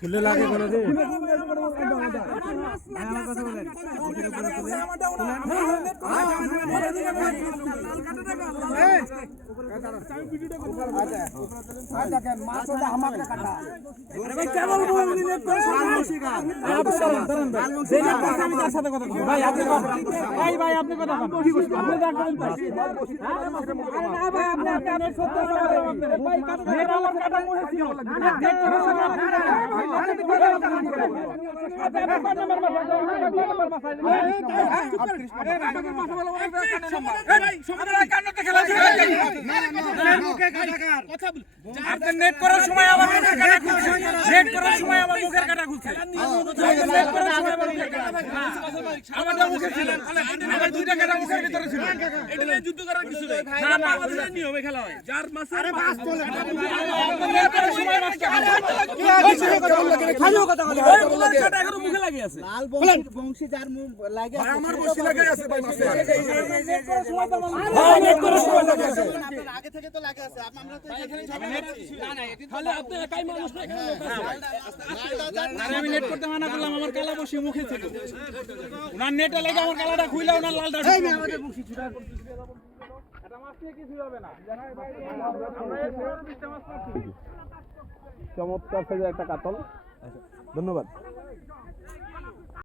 খুলে লাগে নেট করার সময় আবার নেট করার সময় আবার মুখের কাটা খুলছে আমাদের মুখে ছিল আমার দুইটা কাটা মুখের ভিতরে ছিল এটা নিয়ে যুদ্ধ করার কিছু নেই না বাংলাদেশের নিয়মে খেলা হয় যার মাসের পাস বলে নেট করার সময় মাছ খালিও কথা বলে কাটা এখনো মুখে লাগে আছে লাল বংশী যার মুখ লাগে ভাই আমার বংশী লাগে আছে ভাই মাসে নেট করার সময় তো ভাই নেট করার সময় লাগে আছে আপনার আগে থেকে তো লাগে আছে আমরা তো এখানে না না তাহলে আপনি একাই মানুষ না এখানে লোক আছে আমি নেট করতে মানা করলাম আমার কালা বসে মুখে ছিল ওনার নেটে লাগে আমার কালাটা খুইলা ওনার লালটা এই আমি আমাদের বংশী ছুটা এটা মাছ দিয়ে কিছু হবে না আমরা এর 20টা মাছ পাচ্ছি চমৎকার সাইজের একটা কাতল ধন্যবাদ।